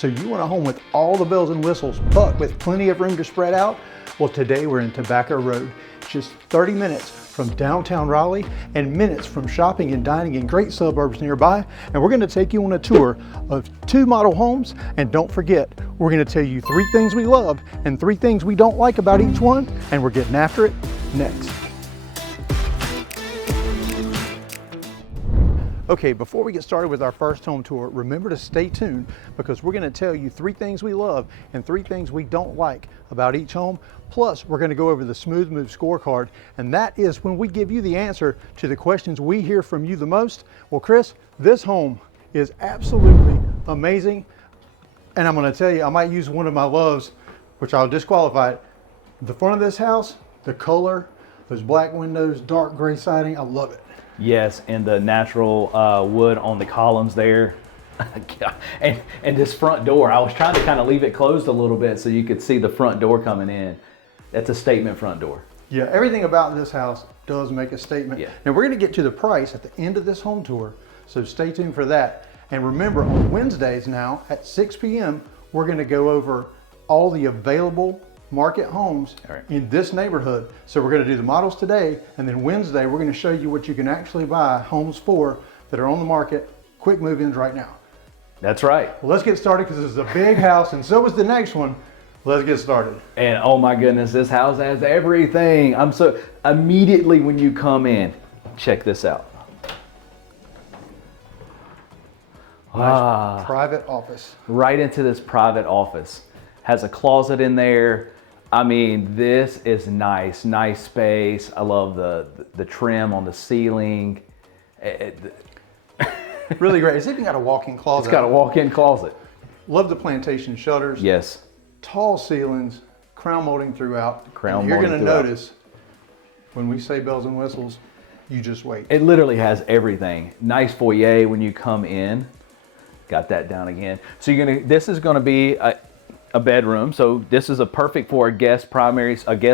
So you want a home with all the bells and whistles, but with plenty of room to spread out? Well, today we're in Tobacco Road, just 30 minutes from downtown Raleigh and minutes from shopping and dining in great suburbs nearby. And we're going to take you on a tour of 2 model homes. And don't forget, we're going to tell you 3 things we love and 3 things we don't like about each one. And we're getting after it next. Okay, before we get started with our first home tour, remember to stay tuned because we're going to tell you 3 things we love and 3 things we don't like about each home. Plus, we're going to go over the Smooth Move scorecard, and that is when we give you the answer to the questions we hear from you the most. Well, Chris, this home is absolutely amazing, and I'm going to tell you, I might use one of my loves, which I'll disqualify it. The front of this house, the color, those black windows, dark gray siding, I love it. Yes, and the natural wood on the columns there. and this front door, I was trying to kind of leave it closed a little bit so you could see the front door coming in. That's a statement front door. Yeah, everything about this house does make a statement. Yeah. Now we're going to get to the price at the end of this home tour, so stay tuned for that. And remember, on Wednesdays now at 6 p.m., we're going to go over all the available market homes in this neighborhood. So we're going to do the models today, and then Wednesday we're going to show you what you can actually buy homes for that are on the market, quick move-ins right now. That's right. Well, let's get started because this is a big house, and so is the next one. Let's get started. And oh my goodness, this house has everything. I'm so immediately when you come in, check this out. Nice private office. Right into this private office. Has a closet in there. I mean, this is nice space. I love the trim on the ceiling. Really great. It's even got a walk-in closet. It's got a walk-in closet. Love the plantation shutters. Yes. Tall ceilings, crown molding throughout. Crown You're molding going to throughout. notice when we say bells and whistles, you just wait. It literally has everything. Nice foyer when you come in. Got that down again. So this is gonna be a bedroom. So this is a perfect for a guest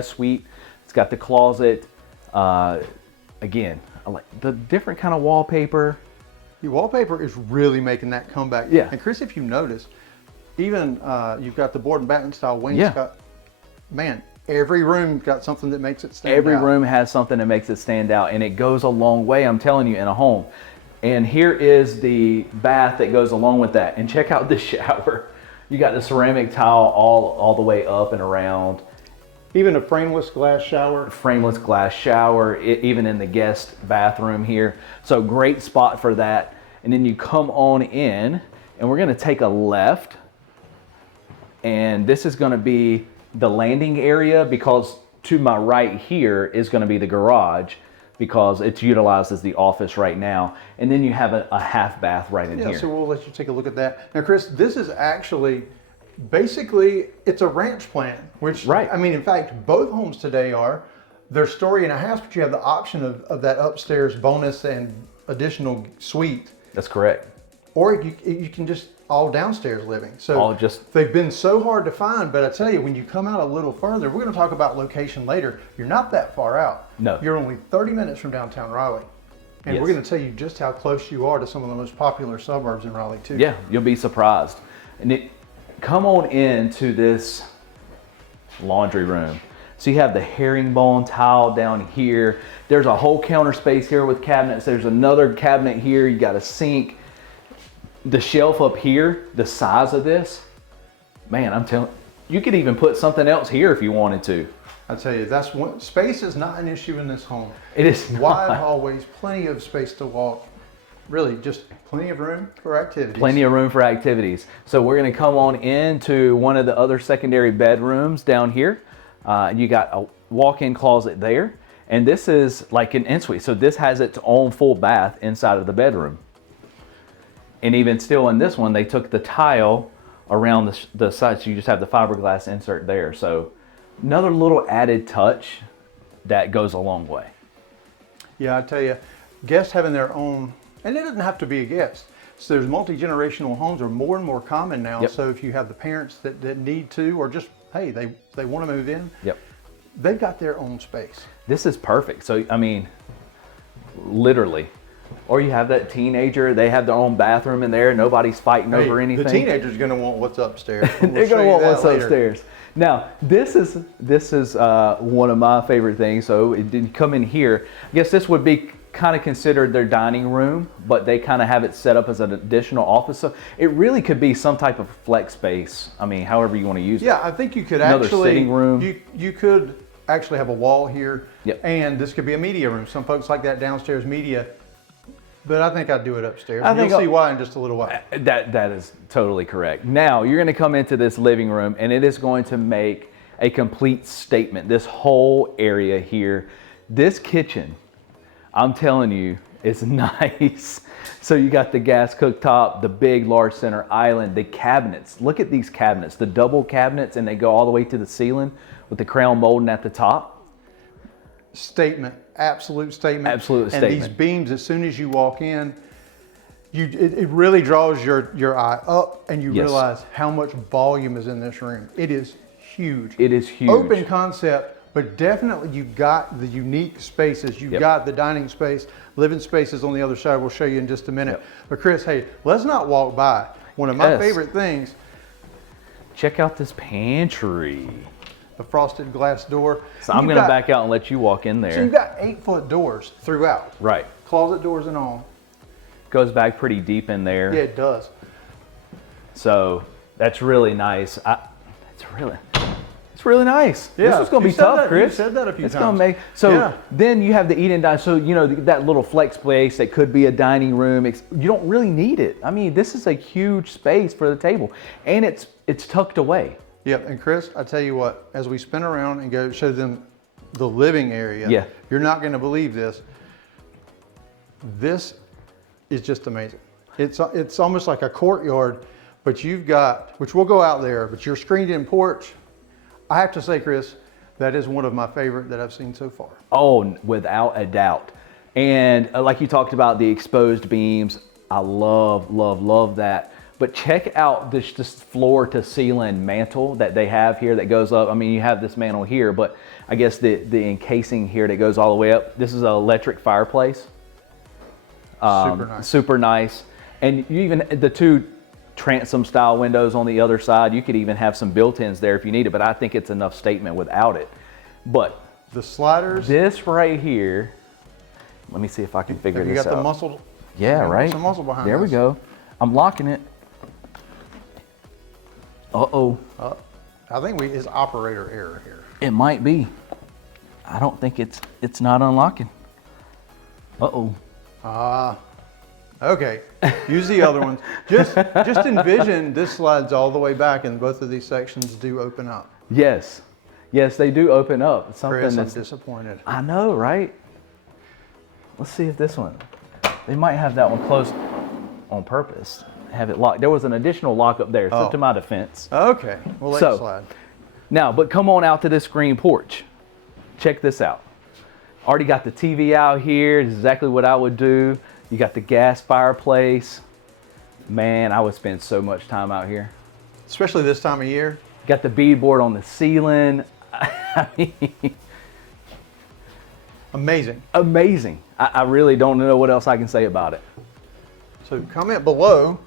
suite. It's got the closet. Again, I like the different kind of wallpaper. The wallpaper is really making that comeback. Yeah. And Chris, if you notice, even you've got the board and batten style wainscot. Man, every room got something that makes it stand out. Every room has something that makes it stand out, and it goes a long way, I'm telling you, in a home. And here is the bath that goes along with that. And check out the shower. You got the ceramic tile all the way up and around. Even a frameless glass shower. Frameless glass shower, even in the guest bathroom here. So great spot for that. And then you come on in, and we're gonna take a left. And this is gonna be the landing area, because to my right here is gonna be the garage, because it's utilized as the office right now. And then you have a half bath right in here. Yeah, so we'll let you take a look at that. Now, Chris, this is actually, basically, it's a ranch plan, which, I mean, in fact, both homes today are. They're story and a half, but you have the option of that upstairs bonus and additional suite. That's correct. Or you can just all downstairs living. So they've been so hard to find, but I tell you, when you come out a little further, we're going to talk about location later. You're not that far out. No. You're only 30 minutes from downtown Raleigh. And we're going to tell you just how close you are to some of the most popular suburbs in Raleigh too. Yeah, you'll be surprised. And come on into this laundry room. So you have the herringbone tile down here. There's a whole counter space here with cabinets. There's another cabinet here. You got a sink. The shelf up here, the size of this, man, I'm telling you, could even put something else here if you wanted to. I tell you, that's one. Space is not an issue in this home. It is not. Wide hallways, plenty of space to walk. Really, just plenty of room for activities. Plenty of room for activities. So we're going to come on into one of the other secondary bedrooms down here. You got a walk-in closet there, and this is like an ensuite. So this has its own full bath inside of the bedroom. And even still in this one, they took the tile around the side, so you just have the fiberglass insert there. So another little added touch that goes a long way. Yeah, I tell you, guests having their own, and it doesn't have to be a guest. So there's multi-generational homes are more and more common now. Yep. So if you have the parents that need to, or just, hey, they want to move in, yep, they've got their own space. This is perfect. So, I mean, literally, Or you have that teenager, they have their own bathroom in there, nobody's fighting over anything. The teenager's going to want what's upstairs. They're going to want what's upstairs. Now, this is one of my favorite things. So it didn't come in here. I guess this would be kind of considered their dining room, but they kind of have it set up as an additional office. So it really could be some type of flex space. I mean, however you want to use it. Yeah, I think you could Another sitting room. You could actually have a wall here. Yep. And this could be a media room. Some folks like that downstairs media. But I think I'd do it upstairs. You'll see why in just a little while. That is totally correct. Now, you're going to come into this living room, and it is going to make a complete statement. This whole area here, this kitchen, I'm telling you, it's nice. So you got the gas cooktop, the big, large center island, the cabinets. Look at these cabinets, the double cabinets, and they go all the way to the ceiling with the crown molding at the top. Statement, absolute statement. Absolute statement. And these beams, as soon as you walk in, it really draws your eye up, and you realize how much volume is in this room. It is huge. It is huge. Open concept, but definitely you've got the unique spaces. You've got the dining space, living spaces on the other side. We'll show you in just a minute. But Chris, hey, let's not walk by. One of my favorite things. Check out this pantry. The frosted glass door. So I'm going to back out and let you walk in there. So you've got 8-foot doors throughout. Right. Closet doors and all. Goes back pretty deep in there. Yeah, it does. So that's really nice. It's really nice. Yeah. This is going to be tough, Chris. You said that a few times. It's going to make then you have the eat and dine. So you know that little flex space that could be a dining room. You don't really need it. I mean, this is a huge space for the table, and it's tucked away. Yep, and Chris, I tell you what, as we spin around and go show them the living area, you're not going to believe this. This is just amazing. It's almost like a courtyard, but you've got, which we'll go out there, but your screened-in porch. I have to say, Chris, that is one of my favorite that I've seen so far. Oh, without a doubt. And like you talked about the exposed beams, I love that. But check out this floor to ceiling mantle that they have here that goes up. I mean, you have this mantle here, but I guess the encasing here that goes all the way up. This is an electric fireplace. Super nice. Super nice. And you even, the two transom style windows on the other side, you could even have some built-ins there if you need it, but I think it's enough statement without it. But the sliders. This right here, let me see if I can figure this out. You got the muscle. Yeah, right. Some muscle behind There we go. I'm locking it. Uh-oh. I think it's operator error here. It might be. I don't think it's not unlocking. Uh-oh. Okay. Use the other ones. Just envision this slides all the way back, and both of these sections do open up. Yes. Yes, they do open up. It's something Chris, I'm that's disappointed. I know, right? Let's see if this one. They might have that one closed on purpose. Have it locked. There was an additional lock up there, so to my defense. Okay, we'll let it slide. Now, but come on out to this screen porch. Check this out. Already got the TV out here. This is exactly what I would do. You got the gas fireplace. Man, I would spend so much time out here. Especially this time of year. Got the beadboard on the ceiling. I mean, amazing. Amazing. I really don't know what else I can say about it. So comment below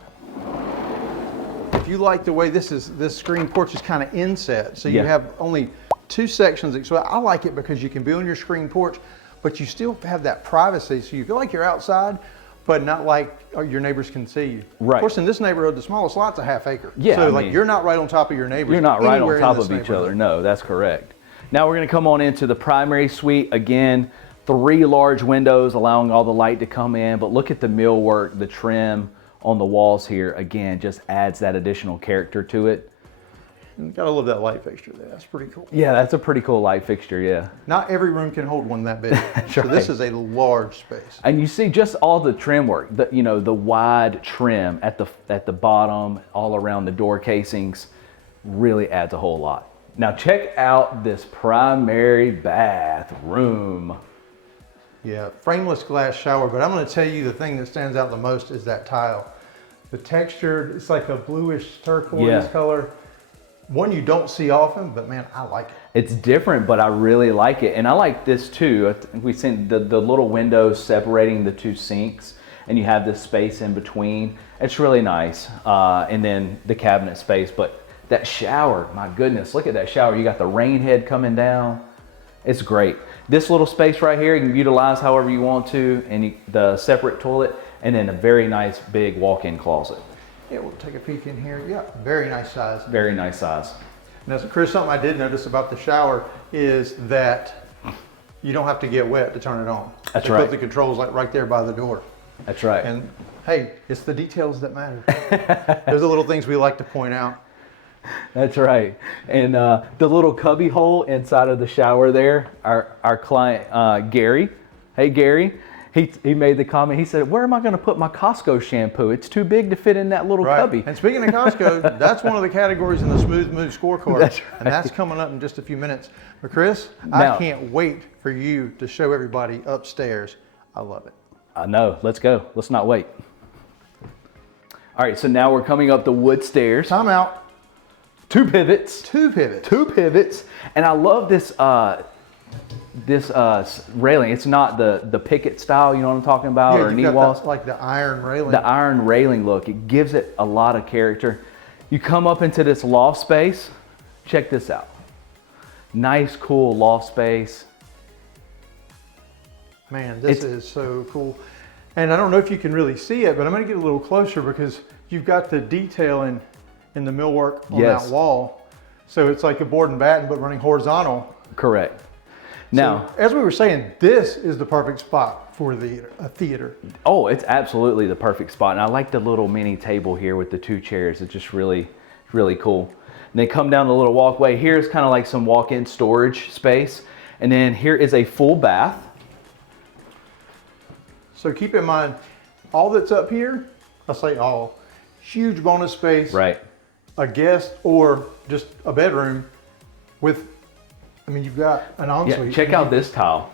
if you like the way this screen porch is kind of inset. So you have only two sections. So I like it because you can be on your screen porch, but you still have that privacy. So you feel like you're outside, but not like your neighbors can see you. Right. Of course, in this neighborhood, the smallest lot's a half acre. Yeah. So like you're not right on top of your neighbors. You're not right on top of each other. No, that's correct. Now we're going to come on into the primary suite. Again, 3 large windows allowing all the light to come in, but look at the millwork, the trim on the walls here. Again, just adds that additional character to it. You gotta love that light fixture there. That's pretty cool. Yeah, that's a pretty cool light fixture, yeah. Not every room can hold one that big. So this is a large space. And you see just all the trim work, the wide trim at the bottom, all around the door casings, really adds a whole lot. Now check out this primary bathroom. Yeah, frameless glass shower, but I'm going to tell you the thing that stands out the most is that tile. The texture, it's like a bluish turquoise color. one you don't see often, but man, I like it. It's different, but I really like it. And I like this too. We seen the little windows separating the two sinks, and you have this space in between. It's really nice. And then the cabinet space, but that shower, my goodness, look at that shower. You got the rain head coming down. It's great. This little space right here, you can utilize however you want to, and the separate toilet, and then a very nice big walk-in closet. Yeah, we'll take a peek in here. Yeah, very nice size. Very nice size. Now, so Chris, something I did notice about the shower is that you don't have to get wet to turn it on. That's they right. put the controls like right there by the door. That's right. And hey, it's the details that matter. There's the little things we like to point out. That's right. And the little cubby hole inside of the shower there, our client, Gary. Hey, Gary. He made the comment, he said, where am I going to put my Costco shampoo? It's too big to fit in that little cubby. And speaking of Costco, that's one of the categories in the Smooth Move scorecard. That's right. And that's coming up in just a few minutes. But Chris, Now, I can't wait for you to show everybody upstairs. I love it. I know. Let's go. Let's not wait. All right, so now we're coming up the wood stairs. Time out. Two pivots. Two pivots. Two pivots. And I love this railing. It's not the picket style, you know what I'm talking about, Yeah, or you've knee got walls. that, like the iron railing. The iron railing look, it gives it a lot of character. You come up into this loft space. Check this out. Nice, cool loft space. Man, this is so cool. And I don't know if you can really see it, but I'm going to get a little closer because you've got the detail in the millwork on that wall. So it's like a board and batten, but running horizontal. Correct. Now, so, as we were saying, this is the perfect spot for a theater. Oh, it's absolutely the perfect spot. And I like the little mini table here with the two chairs. It's just really, really cool. And they come down the little walkway. Here's kind of like some walk-in storage space. And then here is a full bath. So keep in mind, all that's up here, I say all, huge bonus space. Right. A guest or just a bedroom with, I mean, you've got an ensuite. Yeah, check out this tile.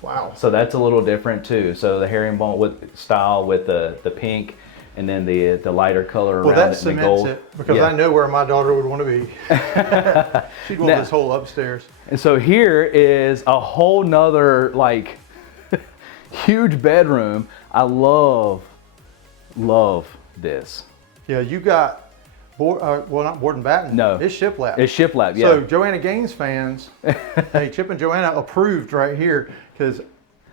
Wow. So that's a little different too. So the herringbone with style with the pink, and then the lighter color Well, around that it in the cements gold. it because I know where my daughter would want to be. She'd want Now, this whole upstairs. And so here is a whole nother like huge bedroom. I love this. Yeah, you got well, not board and batten. No, it's shiplap. It's shiplap. Yeah. So Joanna Gaines fans, hey, Chip and Joanna approved right here because,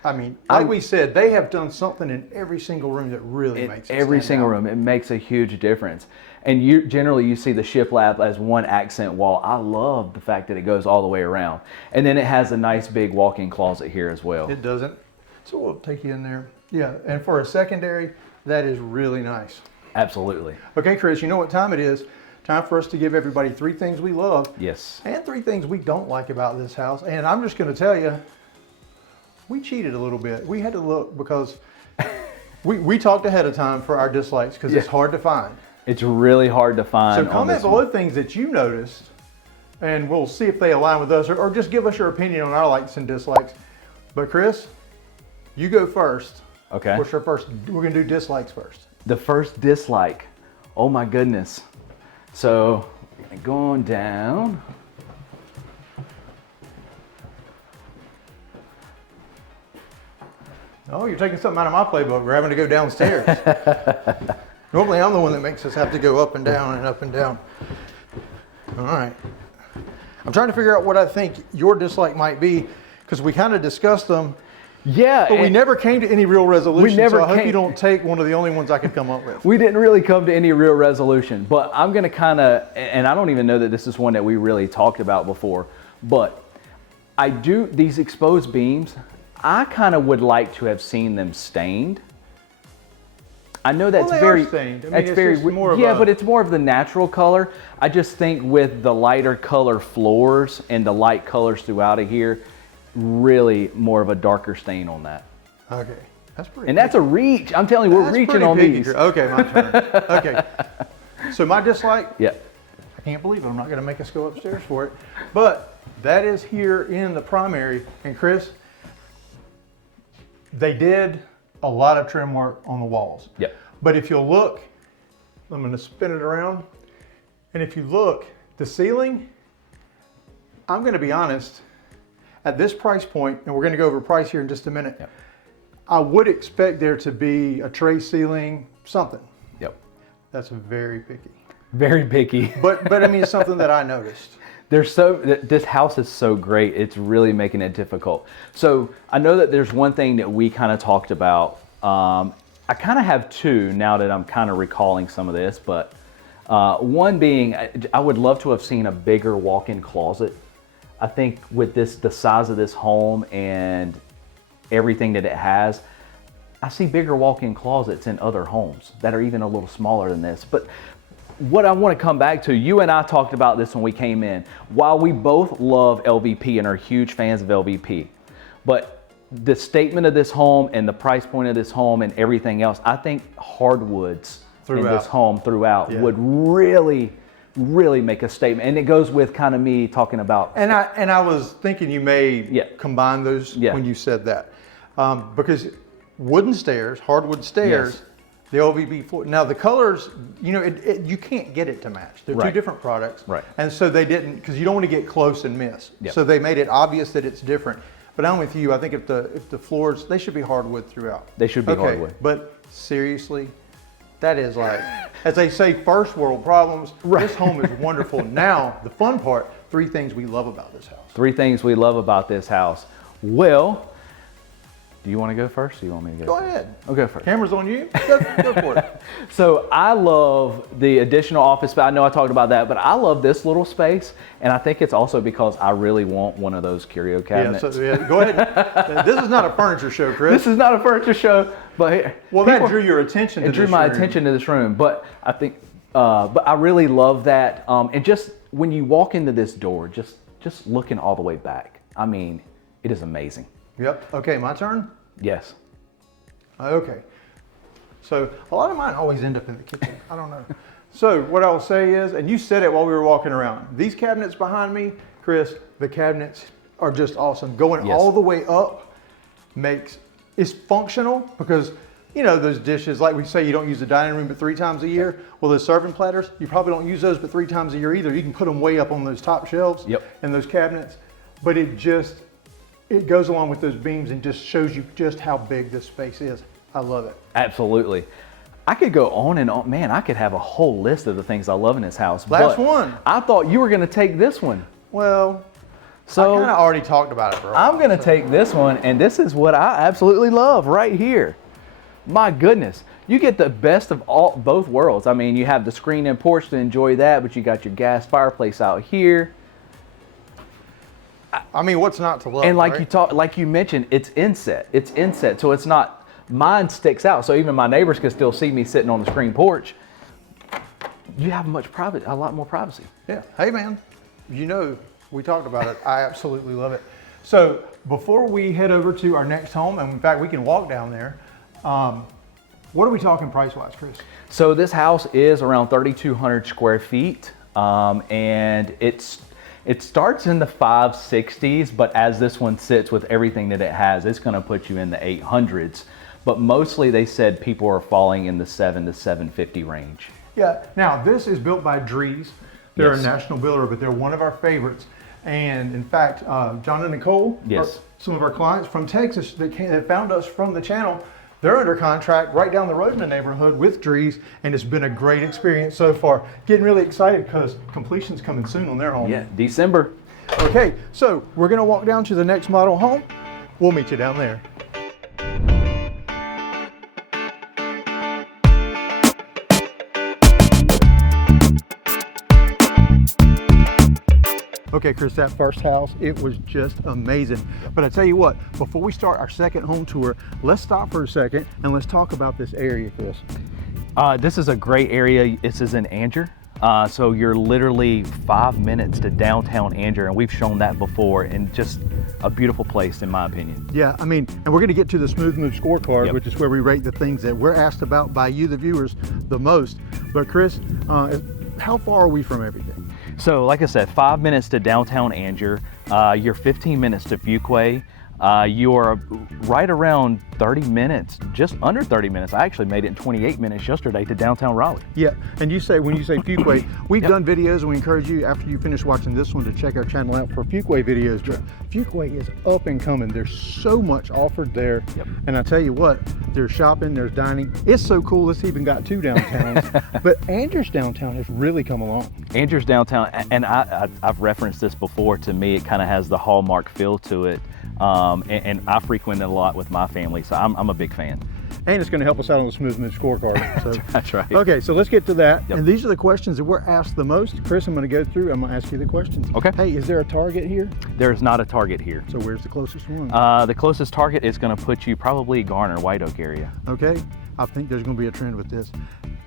I mean, like we said, they have done something in every single room that really makes it every stand single out. room. It makes a huge difference. And you generally you see the shiplap as one accent wall. I love the fact that it goes all the way around, and then it has a nice big walk-in closet here as well. It doesn't. So we'll take you in there. Yeah, and for a secondary, that is really nice. Absolutely. Okay, Chris, you know what time it is. Time for us to give everybody 3 things we love. Yes. And 3 things we don't like about this house. And I'm just going to tell you, we cheated a little bit. We had to look because we talked ahead of time for our dislikes because it's hard to find. It's really hard to find. So comment below things that you noticed, and we'll see if they align with us, or just give us your opinion on our likes and dislikes. But Chris, you go first. Okay. What's your first? We're going to do dislikes first. The first dislike. Oh my goodness. So going down. Oh, you're taking something out of my playbook. We're having to go downstairs. Normally I'm the one that makes us have to go up and down and up and down. All right. I'm trying to figure out what I think your dislike might be because we kind of discussed them. Yeah. But we never came to any real resolution. So I hope came- you don't take one of the only ones I could come up with. We didn't really come to any real resolution, but I'm going to kind of, and I don't even know that this is one that we really talked about before, but I do, these exposed beams, I kind of would like to have seen them stained. I know that's Well, they very, are stained. I mean, that's it's very, just more of yeah, a- but it's more of the natural color. I just think with the lighter color floors and the light colors throughout of here, really more of a darker stain on that. Okay. That's pretty And that's a reach. I'm telling you, we're That's reaching pretty on picky, these. Chris. Okay, my turn. Okay. So my dislike, Yeah. I can't believe it. I'm not going to make us go upstairs for it. But that is here in the primary. And Chris, they did a lot of trim work on the walls. Yep. But if you'll look, I'm going to spin it around. And if you look, the ceiling, I'm going to be honest, at this price point, and we're going to go over price here in just a minute, Yep. I would expect there to be a tray ceiling, something. Yep. That's very picky. Very picky. But I mean, it's something that I noticed. This house is so great. It's really making it difficult. So I know that there's one thing that we kind of talked about. I kind of have two now that I'm kind of recalling some of this, but one being, I would love to have seen a bigger walk-in closet. I think with the size of this home and everything that it has, I see bigger walk-in closets in other homes that are even a little smaller than this. But what I want to come back to, you and I talked about this when we came in. While we both love LVP and are huge fans of LVP, but the statement of this home and the price point of this home and everything else, I think hardwoods in this home throughout would really make a statement. And it goes with kind of me talking about. And I was thinking you may combine those when you said that. Because wooden stairs, hardwood stairs, the LVP floor. Now the colors, you know, you can't get it to match. They're two different products. Right. And so they didn't, because you don't want to get close and miss. Yep. So they made it obvious that it's different. But I'm with you. I think if the floors, they should be hardwood throughout. They should be hardwood. But seriously, that is like, as they say, first world problems. This home is wonderful. Now, the fun part, 3 things we love about this house. 3 things we love about this house. Well, do you want to go first or do you want me to go? Go ahead. I'll go first. Camera's on you. Go for it. So I love the additional office space. I know I talked about that, but I love this little space. And I think it's also because I really want one of those curio cabinets. Go ahead. This is not a furniture show, Chris. This is not a furniture show, but that drew your attention to this room. It drew my attention to this room. But I think, but I really love that. And just when you walk into this door, just looking all the way back, I mean, it is amazing. Yep. Okay, my turn? Yes. Okay. So a lot of mine always end up in the kitchen. I don't know. So what I'll say is, and you said it while we were walking around, these cabinets behind me, Chris, the cabinets are just awesome. Going all the way up is functional because, you know, those dishes, like we say, you don't use the dining room but 3 times a year. Well, those serving platters, you probably don't use those but 3 times a year either. You can put them way up on those top shelves and those cabinets, but it goes along with those beams and just shows you just how big this space is. I love it. Absolutely. I could go on and on. Man, I could have a whole list of the things I love in this house. Last one. I thought you were going to take this one. Well, so I kind of already talked about it, bro. I'm going to take this one, and this is what I absolutely love right here. My goodness. You get the best of both worlds. I mean, you have the screen and porch to enjoy that, but you got your gas fireplace out here. I mean, what's not to love? And like you mentioned, it's inset. It's inset, so it's not. Mine sticks out, so even my neighbors can still see me sitting on the screen porch. You have a lot more privacy. Yeah. Hey, man. You know, we talked about it. I absolutely love it. So before we head over to our next home, and in fact, we can walk down there. What are we talking price-wise, Chris? So this house is around 3,200 square feet, and it starts in the 560s, but as this one sits with everything that it has, it's going to put you in the 800s. But mostly they said people are falling in the 7 to 750 range. Yeah. Now this is built by Dries. They're a national builder, but they're one of our favorites. And in fact, John and Nicole, are some of our clients from Texas that found us from the channel. They're under contract right down the road in the neighborhood with Dries, and it's been a great experience so far. Getting really excited because completion's coming soon on their home. Yeah, December. Okay, so we're gonna walk down to the next model home. We'll meet you down there. Okay, Chris, that first house, it was just amazing. But I tell you what, before we start our second home tour, let's stop for a second and let's talk about this area, Chris. This is a great area. This is in Angier. So you're literally 5 minutes to downtown Angier, and we've shown that before, and just a beautiful place in my opinion. Yeah, I mean, and we're gonna get to the Smooth Move scorecard, which is where we rate the things that we're asked about by you, the viewers, the most. But Chris, how far are we from everything? So like I said, 5 minutes to downtown Angier. You're 15 minutes to Fuquay. You are right around 30 minutes, just under 30 minutes. I actually made it in 28 minutes yesterday to downtown Raleigh. Yeah, and when you say Fuquay, we've done videos, and we encourage you after you finish watching this one to check our channel out for Fuquay videos. But Fuquay is up and coming. There's so much offered there. And I tell you what, there's shopping, there's dining. It's so cool, it's even got 2 downtowns. But Angier's downtown has really come along. Angier's downtown, and I've referenced this before. To me, it kind of has the Hallmark feel to it. And I frequent it a lot with my family, so I'm a big fan. And it's going to help us out on the Smooth Move scorecard. So. That's right. Okay, so let's get to that. And these are the questions that we're asked the most. Chris, I'm going to go through. I'm going to ask you the questions. Okay. Hey, is there a Target here? There is not a Target here. So where's the closest one? The closest Target is going to put you probably Garner, White Oak area. Okay. I think there's going to be a trend with this.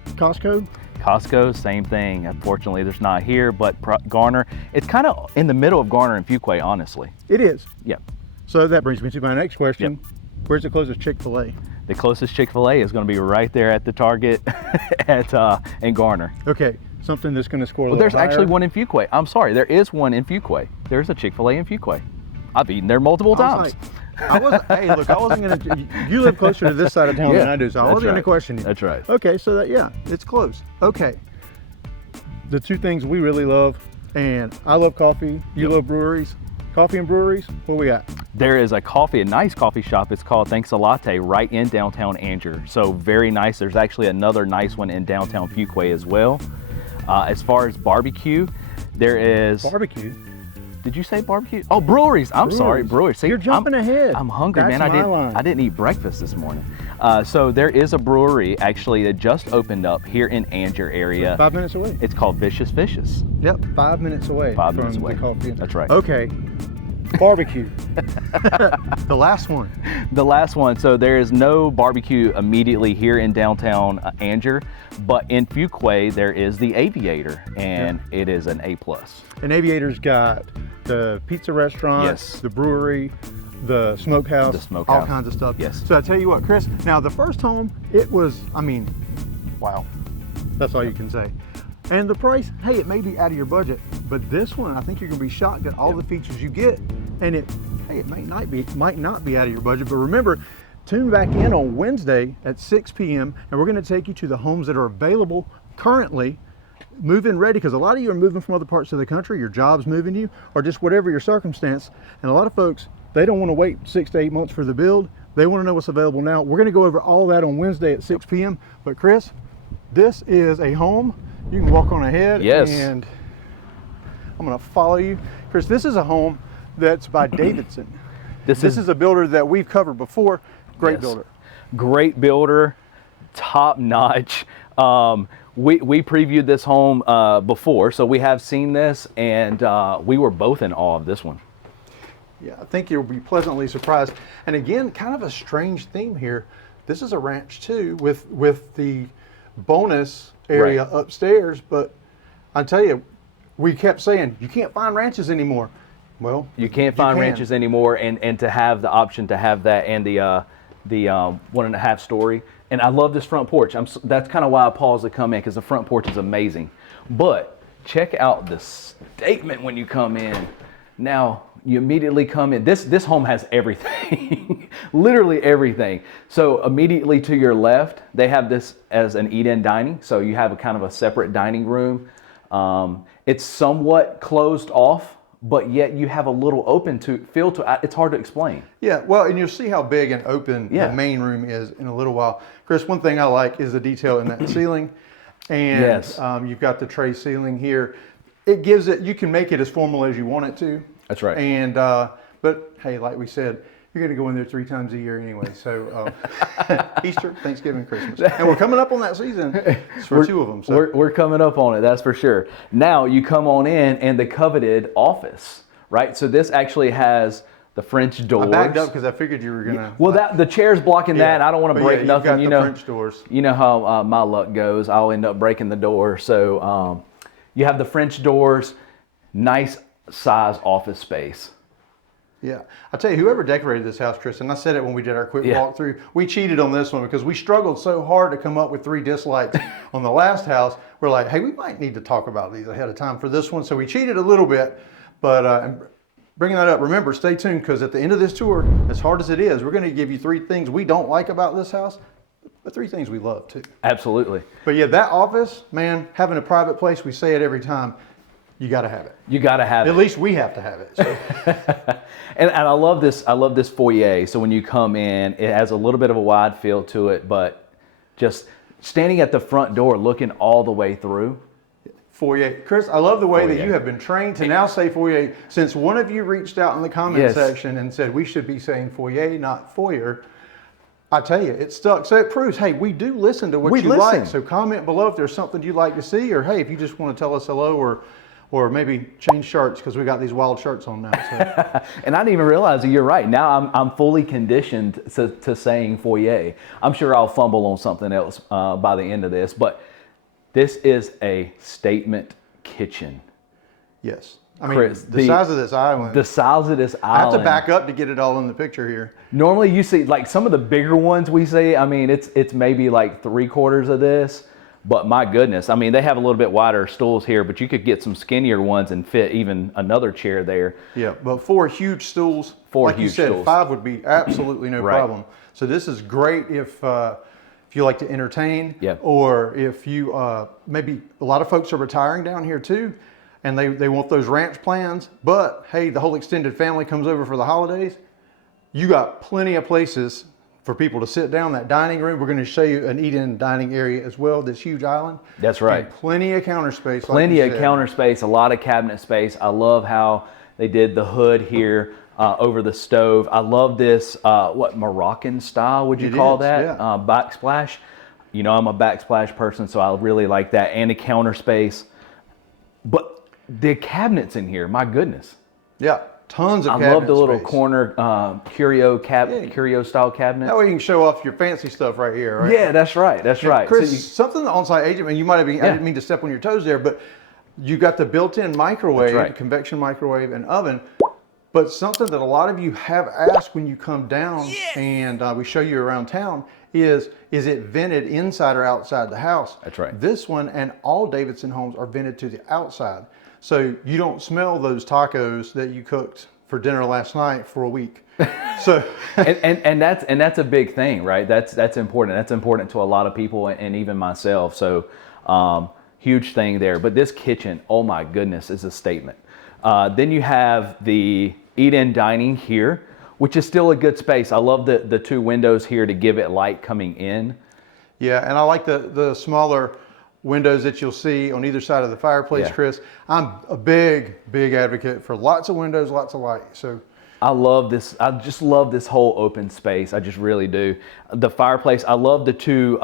Costco? Costco, same thing. Unfortunately, there's not here, but Garner, it's kind of in the middle of Garner and Fuquay, honestly. It is. Yep. So that brings me to my next question. Where's the closest Chick-fil-A? The closest Chick-fil-A is going to be right there at the Target in Garner. Okay, something that's going to score a little Well, there's higher. actually one in Fuquay. I'm sorry, there is one in Fuquay. There's a Chick-fil-A in Fuquay. I've eaten there multiple times. Hey, look, I wasn't going to, you live closer to this side of town than I do, so I wasn't going to question you. That's right. Okay, so it's close. Okay, the 2 things we really love, and I love coffee, you love breweries. Coffee and breweries, what we got? There is a nice coffee shop. It's called Thanks a Latte right in downtown Angier. So very nice. There's actually another nice one in downtown Fuquay as well. As far as barbecue, there is... Barbecue? Did you say barbecue? Oh, breweries. I'm sorry, breweries. See, you're jumping ahead. I'm hungry, That's man. my line. I didn't eat breakfast this morning. So there is a brewery actually that just opened up here in Angier area. 5 minutes away. It's called Vicious Fishes. Yep, 5 minutes away. 5 minutes away. The coffee. That's right. Okay, barbecue. The last one. The last one. So there is no barbecue immediately here in downtown Angier, but in Fuquay there is the Aviator, and it is an A+. And Aviator's got the pizza restaurant, Yes. the brewery, the smokehouse, all kinds of stuff. Yes. So I tell you what, Chris, now the first home, it was, wow. That's all you can say. And the price, hey, it may be out of your budget, but this one, I think you're gonna be shocked at all the features you get. And it might not be out of your budget, but remember, tune back in on Wednesday at 6 p.m. and we're gonna take you to the homes that are available currently, move-in ready, because a lot of you are moving from other parts of the country, your job's moving you, or just whatever your circumstance. And a lot of folks, they don't want to wait 6 to 8 months for the build. They want to know what's available now. We're going to go over all that on Wednesday at 6 p.m. But Chris, this is a home. You can walk on ahead. Yes. And I'm going to follow you. Chris, this is a home that's by Davidson. This is a builder that we've covered before. Great builder. Great builder, top notch. We previewed this home before, so we have seen this, and we were both in awe of this one. Yeah, I think you'll be pleasantly surprised. And again, kind of a strange theme here. This is a ranch too, with the bonus area upstairs. But I tell you, we kept saying you can't find ranches anymore. Well, you can't find ranches anymore, and to have the option to have that and the 1.5 story. And I love this front porch. That's kind of why I paused to come in, because the front porch is amazing. But check out the statement when you come in. Now, you immediately come in. This home has everything, literally everything. So immediately to your left, they have this as an eat-in dining. So you have a kind of a separate dining room. It's somewhat closed off, but yet you have a little open feel to it. It's hard to explain. Yeah, well, and you'll see how big and open the main room is in a little while. Chris, one thing I like is the detail in that ceiling. And you've got the tray ceiling here. It gives it, you can make it as formal as you want it to. That's right. And, but hey, like we said, you're going to go in there 3 times a year anyway. So Easter, Thanksgiving, Christmas. And we're coming up on that season for 2 of them. So. We're coming up on it, that's for sure. Now you come on in and the coveted office, right? So this actually has the French doors. I backed up because I figured you were going to. Well, the chair's blocking that. I don't want to break nothing. You got the French doors. You know how my luck goes. I'll end up breaking the door. So you have the French doors, nice size office space. Yeah, I tell you, whoever decorated this house, Chris, and I said it when we did our quick walkthrough, we cheated on this one because we struggled so hard to come up with 3 dislikes on the last house. We're like, hey, we might need to talk about these ahead of time for this one. So we cheated a little bit, but bringing that up, remember, stay tuned, because at the end of this tour, as hard as it is, we're going to give you 3 things we don't like about this house, but 3 things we love too. Absolutely. But yeah, that office, man, having a private place, we say it every time, you got to have it. You got to have it. At least we have to have it. So. And I love this. I love this foyer. So when you come in, it has a little bit of a wide feel to it, but just standing at the front door, looking all the way through. Foyer. Chris, I love the way that you have been trained to now say foyer. Since one of you reached out in the comment section and said we should be saying foyer, not foyer, I tell you, it stuck. So it proves, hey, we do listen to what you like. So comment below if there's something you'd like to see, or hey, if you just want to tell us hello, or maybe change shirts because we got these wild shirts on now. So. And I didn't even realize that you're right. Now I'm fully conditioned to saying foyer. I'm sure I'll fumble on something else by the end of this, but this is a statement kitchen. Yes. I mean, Chris, the size of this island. The size of this island. I have to back up to get it all in the picture here. Normally you see, like some of the bigger ones we see, I mean, it's maybe like 3/4 of this. But my goodness, I mean, they have a little bit wider stools here, but you could get some skinnier ones and fit even another chair there. Yeah, but 4 huge stools, like you said, 5 would be absolutely no problem. So this is great if you like to entertain, or if you, maybe a lot of folks are retiring down here too, and they want those ranch plans, but hey, the whole extended family comes over for the holidays. You got plenty of places for people to sit down. That dining room, we're going to show you an eat-in dining area as well, this huge island. That's right. And plenty of counter space. Plenty of counter space, a lot of cabinet space. I love how they did the hood here over the stove. I love this, what, Moroccan style, would you call that? Yeah. Backsplash. You know, I'm a backsplash person, so I really like that. And the counter space. But the cabinets in here, my goodness. Yeah. Tons of cabinet I love the little space. Corner curio style cabinet. That way you can show off your fancy stuff right here, right? Yeah, that's right. That's right. Chris, So something the on-site agent, and you might have been, I didn't mean to step on your toes there, but you got the built-in microwave, convection microwave and oven. But something that a lot of you have asked when you come down and we show you around town is it vented inside or outside the house? That's right. This one and all Davidson homes are vented to the outside. So you don't smell those tacos that you cooked for dinner last night for a week. So and that's a big thing, right? That's important. That's important to a lot of people and even myself. So huge thing there. But this kitchen, oh my goodness, is a statement. Then you have the eat-in dining here, which is still a good space. I love the 2 windows here to give it light coming in. Yeah, and I like the smaller windows that you'll see on either side of the fireplace, Chris. I'm a big advocate for lots of windows, lots of light. So I love this. I just love this whole open space. I just really do. The fireplace, I love the 2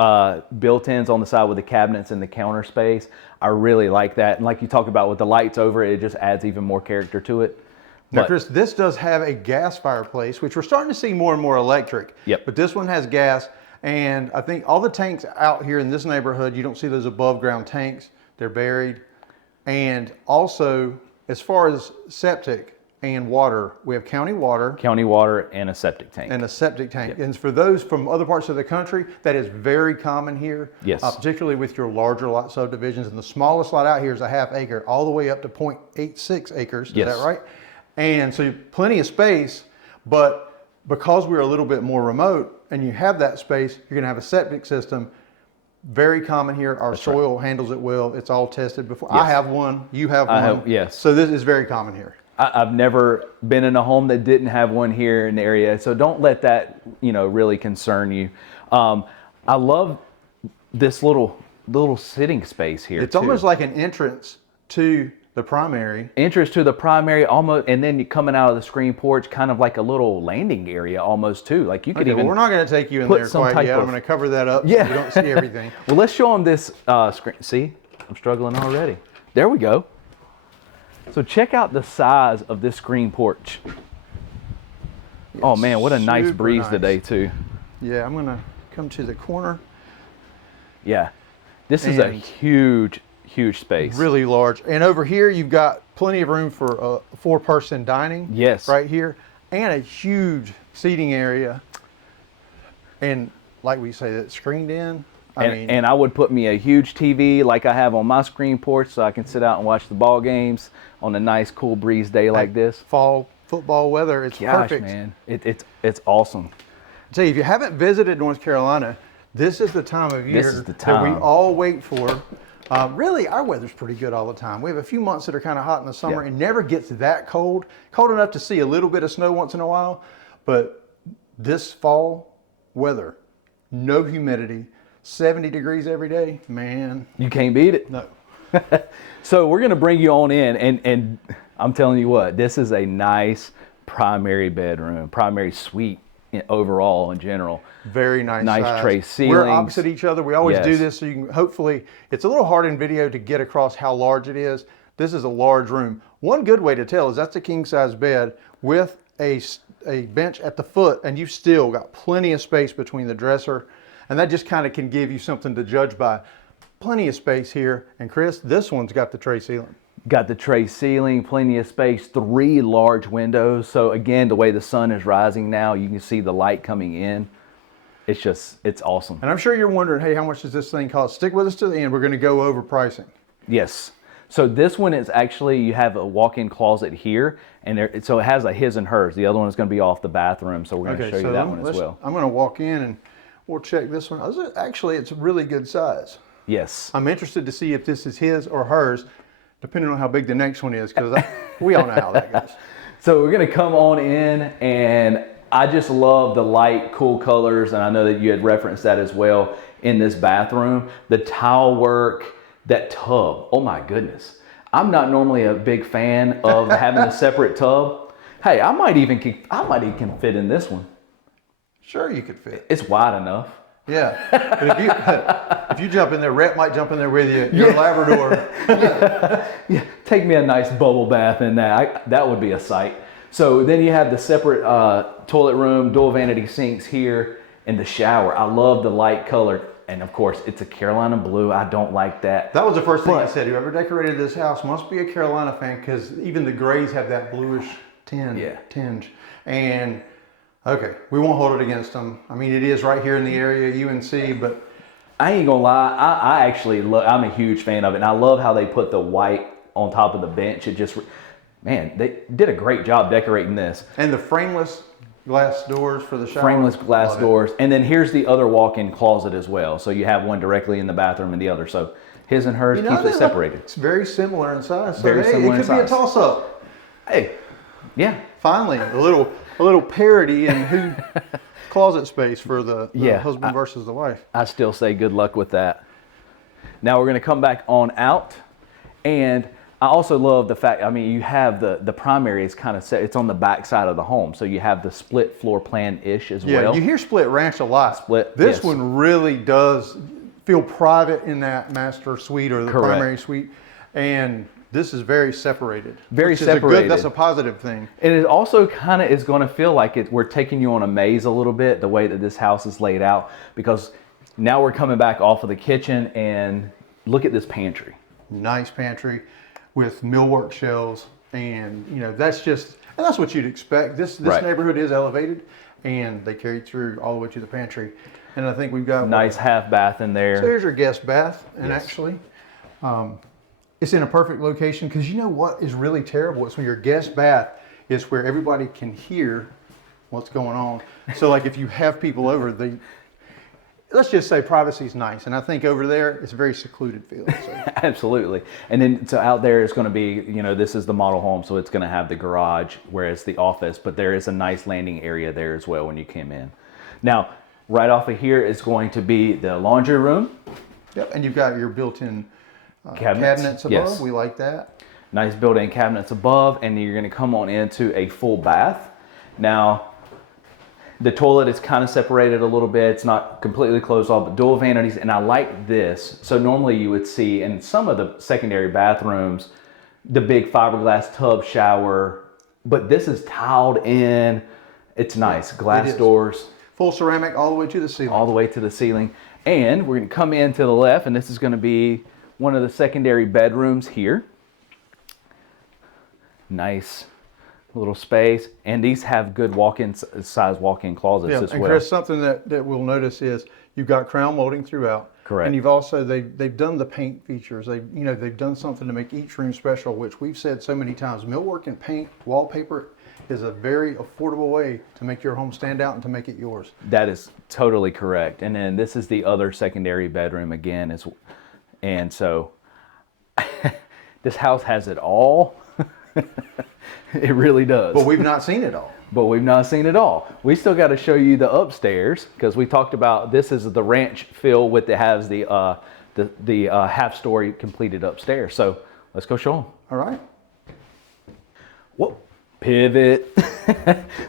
built-ins on the side with the cabinets and the counter space. I really like that. And like you talked about with the lights over it, it just adds even more character to it. Now, Chris, this does have a gas fireplace, which we're starting to see more and more electric. Yep. But this one has gas. And I think all the tanks out here in this neighborhood, you don't see those above ground tanks. They're buried. And also, as far as septic and water, we have county water. County water and a septic tank. And a septic tank. Yep. And for those from other parts of the country, that is very common here. Yes. Particularly with your larger lot subdivisions. And the smallest lot out here is a ½ acre, all the way up to 0.86 acres. Is that right? And so plenty of space, but because we're a little bit more remote, and you have that space, you're gonna have a septic system. Very common here. Our soil handles it well. It's all tested before. Yes. I have one, you have one. Yes. So this is very common here. I've never been in a home that didn't have one here in the area. So don't let that, really concern you. I love this little sitting space here. It's almost like an entrance to the primary. Entrance to the primary almost, and then coming out of the screen porch, kind of like a little landing area almost too. Like you could even. Well, we're not going to take you in there quite yet. I'm going to cover that up so you don't see everything. Well, let's show them this screen. See, I'm struggling already. There we go. So check out the size of this screen porch. Oh man, what a nice breeze today too. Yeah, I'm going to come to the corner. Yeah, this is a huge space. Really large. And over here, you've got plenty of room for a 4-person dining. Yes. Right here. And a huge seating area. And like we say, that's screened in. And I would put me a huge TV like I have on my screen porch so I can sit out and watch the ball games on a nice, cool breeze day like this. Fall football weather. It's Gosh, perfect. man, it's awesome. Tell you, if you haven't visited North Carolina, this is the time of year that we all wait for. Really, our weather's pretty good all the time. We have a few months that are kind of hot in the summer. It never gets that cold enough to see a little bit of snow once in a while. But this fall weather, no humidity, 70 degrees every day, man. You can't beat it. No. So we're going to bring you on in, and I'm telling you what, this is a nice primary bedroom, primary suite overall in general. Very nice size. Tray ceilings. We're opposite each other. We always do this so you can, hopefully, it's a little hard in video to get across how large it is. This is a large room. One good way to tell is that's a king size bed with a bench at the foot, and you've still got plenty of space between the dresser, and that just kind of can give you something to judge by. Plenty of space here. And Chris, this one's got the tray ceiling. Got the tray ceiling, plenty of space, 3 large windows. So again, the way the sun is rising now, you can see the light coming in. It's awesome. And I'm sure you're wondering, hey, how much does this thing cost? Stick with us to the end. We're going to go over pricing. Yes. So this one is actually, you have a walk-in closet here, and so it has a his and hers. The other one is going to be off the bathroom, so we're going to show you that one as well. I'm going to walk in and we'll check this one. Actually, it's a really good size. Yes. I'm interested to see if this is his or hers, depending on how big the next one is, because we all know how that goes. So we're going to come on in, and I just love the light, cool colors, and I know that you had referenced that as well in this bathroom. The tile work, that tub, oh my goodness. I'm not normally a big fan of having a separate tub. Hey, I might even can fit in this one. Sure, you could fit. It's wide enough. Yeah, but if you jump in there, Rhett might jump in there with you. Your Labrador. Yeah, take me a nice bubble bath in that. That would be a sight. So then you have the separate toilet room, dual vanity sinks here, and the shower. I love the light color, and of course, it's a Carolina blue. I don't like that. That was the first thing I said. Whoever decorated this house must be a Carolina fan, because even the grays have that bluish tinge. And okay, we won't hold it against them. I mean, it is right here in the area, UNC, but I ain't gonna lie, I actually love, I'm a huge fan of it, and I love how they put the white on top of the bench. It just, man, they did a great job decorating this. And the frameless glass doors for the shower. Frameless glass doors. And then here's the other walk-in closet as well. So you have one directly in the bathroom and the other. So his and hers keeps it separated. It's very similar in size. So very similar in size. It could be a toss-up. Hey, yeah. Finally, a little parody in who closet space for the husband versus the wife. I still say good luck with that. Now we're going to come back on out, and I also love the fact, I mean, you have the primary is kind of set, it's on the back side of the home, so you have the split floor plan-ish as well. Yeah, you hear split ranch a lot. This one really does feel private in that master suite or the primary suite, and this is very separated. Very separated. That's a positive thing. And it also kind of is going to feel like we're taking you on a maze a little bit, the way that this house is laid out, because now we're coming back off of the kitchen, and look at this pantry. Nice pantry with millwork shelves, and that's what you'd expect. This neighborhood is elevated, and they carried through all the way to the pantry. And I think we've got nice half bath in there. So here's your guest bath, and actually, it's in a perfect location, because you know what is really terrible? It's when your guest bath is where everybody can hear what's going on. So like if you have people over, let's just say privacy's nice. And I think over there, it's a very secluded feel. So. Absolutely. And then so out there is going to be, this is the model home, so it's going to have the garage, whereas the office, but there is a nice landing area there as well when you came in. Now, right off of here is going to be the laundry room. Yep, and you've got your built-in cabinets above. Yes. We like that. Nice built-in cabinets above, and you're going to come on into a full bath. Now, the toilet is kind of separated a little bit. It's not completely closed off, but dual vanities, and I like this. So normally you would see in some of the secondary bathrooms, the big fiberglass tub shower, but this is tiled in. It's nice. Glass doors. Full ceramic all the way to the ceiling. All the way to the ceiling. And we're going to come in to the left, and this is going to be one of the secondary bedrooms here. Nice little space, and these have good size walk-in closets as well. And Chris, something that we'll notice is you've got crown molding throughout. Correct. And you've also they've done the paint features. They've done something to make each room special, which we've said so many times. Millwork and paint, wallpaper, is a very affordable way to make your home stand out and to make it yours. That is totally correct. And then this is the other secondary bedroom again. And so this house has it all. It really does. But we've not seen it all. But we've not seen it all. We still got to show you the upstairs because we talked about this is the ranch feel with it has the half story completed upstairs. So let's go show them. All right. Whoa, pivot.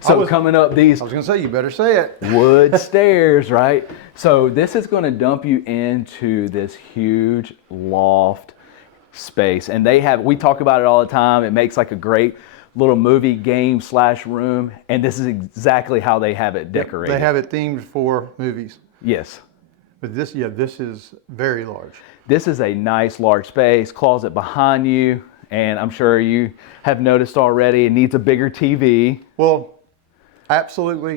So coming up these, I was gonna say, you better say it. wood stairs, right? So this is going to dump you into this huge loft space. And we talk about it all the time. It makes like a great little movie game / room. And this is exactly how they have it decorated. They have it themed for movies. Yes. But this is very large. This is a nice large space, closet behind you. And I'm sure you have noticed already, it needs a bigger TV. Well, absolutely.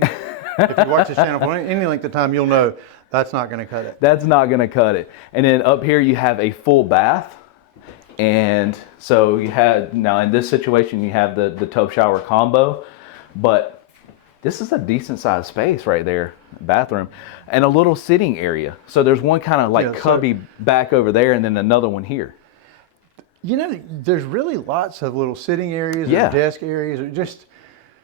If you watch this channel for any length of time, you'll know that's not going to cut it. That's not going to cut it. And then up here you have a full bath. And so you have, now in this situation, you have the tub shower combo. But this is a decent sized space right there, bathroom. And a little sitting area. So there's one kind of like cubby back over there and then another one here. You know, there's really lots of little sitting areas, or desk areas, or just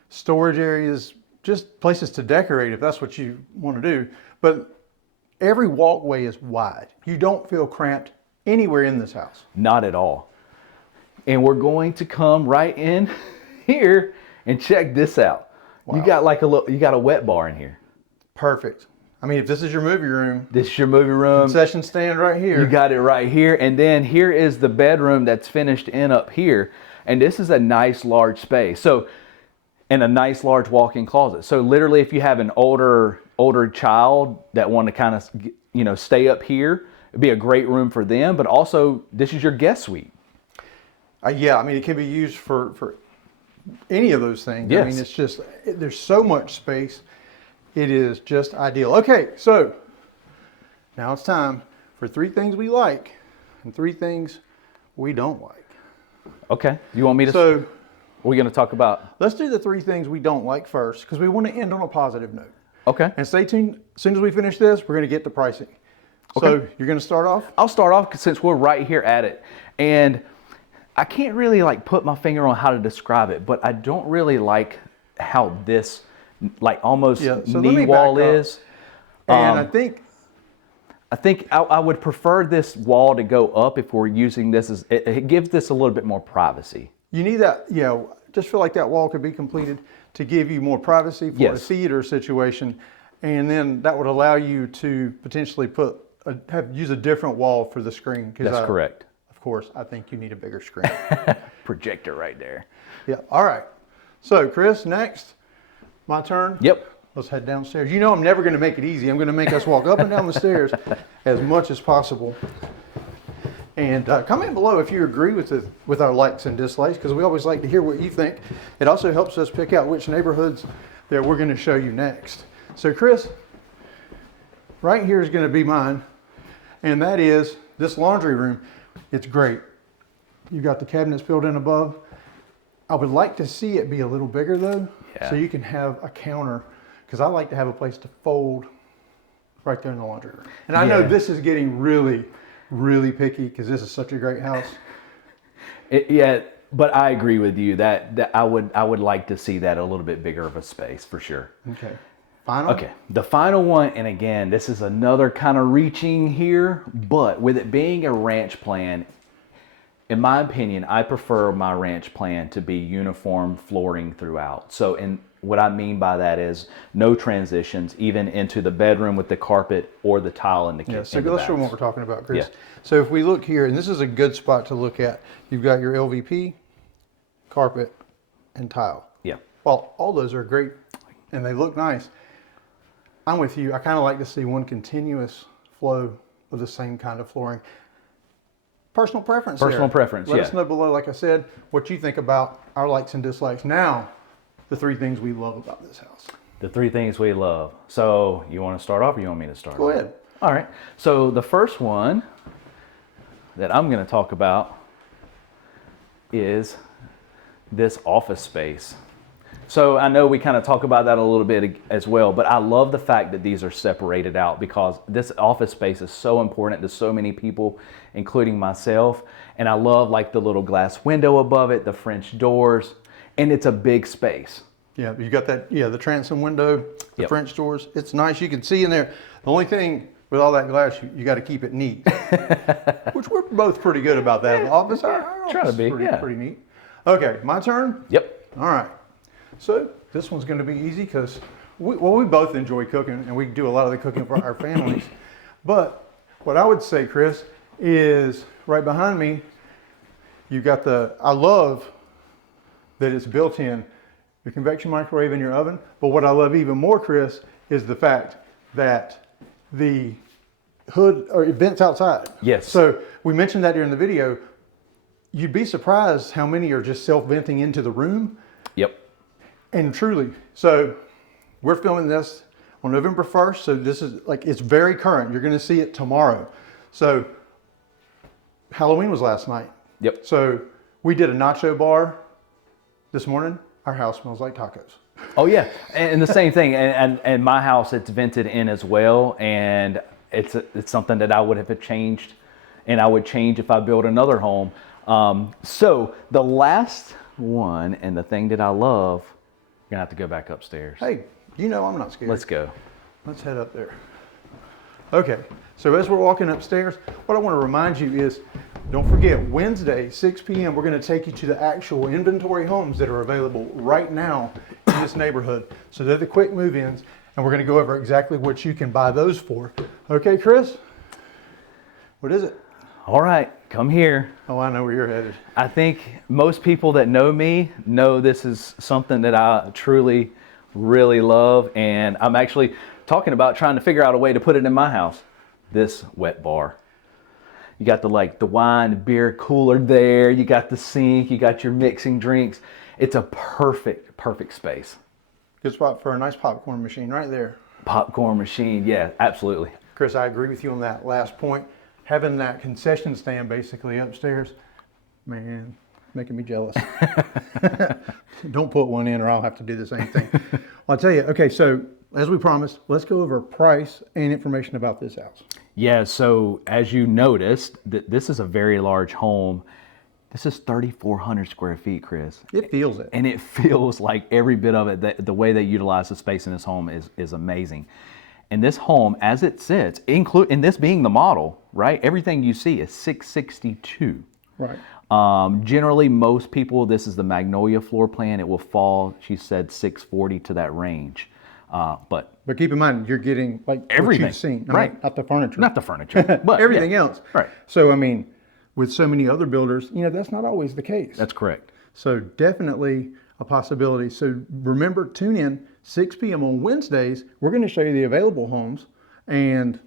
storage areas, just places to decorate if that's what you want to do. But every walkway is wide. You don't feel cramped anywhere in this house. Not at all. And we're going to come right in here and check this out. Wow. You got a wet bar in here. Perfect. I mean, if this is your movie room. This is your movie room. Concession stand right here. You got it right here. And then here is the bedroom that's finished in up here. And this is a nice large space. So, and a nice large walk-in closet. So literally if you have an older child that want to kind of, stay up here, it'd be a great room for them. But also this is your guest suite. Yeah, I mean, it can be used for any of those things. Yes. I mean, it's just, there's so much space. It is just ideal. Okay, so now it's time for 3 things we like and 3 things we don't like. Okay. You want me to? So we're going to talk about. Let's do the 3 things we don't like first because we want to end on a positive note. Okay. And stay tuned. As soon as we finish this, we're going to get to pricing. Okay. So you're going to start off? I'll start off since we're right here at it. And I can't really put my finger on how to describe it, but I don't really like how this almost knee wall is. And I think I would prefer this wall to go up if we're using this as, it gives this a little bit more privacy. You need that, just feel like that wall could be completed to give you more privacy for a theater situation. And then that would allow you to potentially use a different wall for the screen. That's correct. Of course, I think you need a bigger screen. Projector right there. Yeah, all right. So Chris, next. My turn? Yep. Let's head downstairs. You know I'm never going to make it easy. I'm going to make us walk up and down the stairs as much as possible. And comment below if you agree with our likes and dislikes, because we always like to hear what you think. It also helps us pick out which neighborhoods that we're going to show you next. So Chris, right here is going to be mine, and that is this laundry room. It's great. You've got the cabinets built in above. I would like to see it be a little bigger though. Yeah. So you can have a counter, because I like to have a place to fold right there in the laundry room. And I know this is getting really, really picky because this is such a great house. But I agree with you that I would like to see that a little bit bigger of a space for sure. Okay. Final? Okay. The final one, and again, this is another kind of reaching here, but with it being a ranch plan, in my opinion, I prefer my ranch plan to be uniform flooring throughout. So what I mean by that is no transitions, even into the bedroom with the carpet or the tile in the kitchen. Yeah, so let's show them what we're talking about, Chris. Yeah. So if we look here, and this is a good spot to look at, you've got your LVP, carpet, and tile. Yeah. Well, all those are great, and they look nice. I'm with you. I kind of like to see one continuous flow of the same kind of flooring. Personal preference. Personal preference, Let us know below, like I said, what you think about our likes and dislikes. Now, the 3 things we love about this house. The 3 things we love. So you want to start off or you want me to start off? Go ahead. All right. So the first one that I'm going to talk about is this office space. So I know we kind of talk about that a little bit as well, but I love the fact that these are separated out because this office space is so important to so many people, including myself. And I love like the little glass window above it, the French doors, and it's a big space. Yeah, you got that, the transom window, the Yep. French doors. It's nice. You can see in there. The only thing with all that glass, you got to keep it neat, which we're both pretty good about that. The office, our try to office be, is pretty, yeah. pretty neat. Okay, my turn? Yep. All right. So this one's going to be easy because we both enjoy cooking and we do a lot of the cooking for our families. But what I would say, Chris, is right behind me, you've got I love that it's built in your convection microwave in your oven. But what I love even more, Chris, is the fact that the hood or it vents outside. Yes. So we mentioned that during the video. You'd be surprised how many are just self-venting into the room. Yep. And truly, so we're filming this on November 1st. So this is like, it's very current. You're going to see it tomorrow. So Halloween was last night. Yep. So we did a nacho bar this morning. Our house smells like tacos. Oh yeah, and the same thing. And my house, it's vented in as well, and it's something that I would have changed, and I would change if I built another home. So the last one, and the thing that I love, you're gonna have to go back upstairs. Hey, I'm not scared. Let's go. Let's head up there. Okay, so as we're walking upstairs, what I want to remind you is, don't forget, Wednesday, 6 p.m., we're going to take you to the actual inventory homes that are available right now in this neighborhood. So they're the quick move-ins, and we're going to go over exactly what you can buy those for. Okay, Chris? What is it? All right, come here. Oh, I know where you're headed. I think most people that know me know this is something that I truly, really love, and I'm actually talking about trying to figure out a way to put it in my house. This wet bar. You got the wine, beer cooler there. You got the sink. You got your mixing drinks. It's a perfect space. Good spot for a nice popcorn machine right there. Popcorn machine, yeah, absolutely. Chris, I agree with you on that last point. Having that concession stand basically upstairs, man, making me jealous. Don't put one in or I'll have to do the same thing. I'll tell you, okay, so as we promised, let's go over price and information about this house. Yeah, so as you noticed, this is a very large home. This is 3,400 square feet, Chris. It feels it. And it feels like every bit of it, the way they utilize the space in this home is amazing. And this home, as it sits, in this being the model, right? Everything you see is 662. Right. Generally, most people, this is the Magnolia floor plan. It will fall, she said, 640 to that range. But keep in mind, you're getting like everything. What you've seen. Right. Not the furniture. Not the furniture, but everything else. Right. So, I mean, with so many other builders, that's not always the case. That's correct. So definitely a possibility. So remember, tune in 6 p.m. on Wednesdays. We're going to show you the available homes, and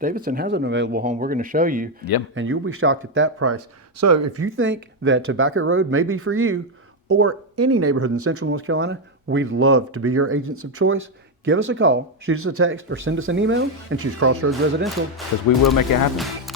Davidson has an available home we're going to show you. Yep. And you'll be shocked at that price. So if you think that Tobacco Road may be for you or any neighborhood in Central North Carolina, we'd love to be your agents of choice. Give us a call, shoot us a text, or send us an email and choose Crossroads Residential. Because we will make it happen.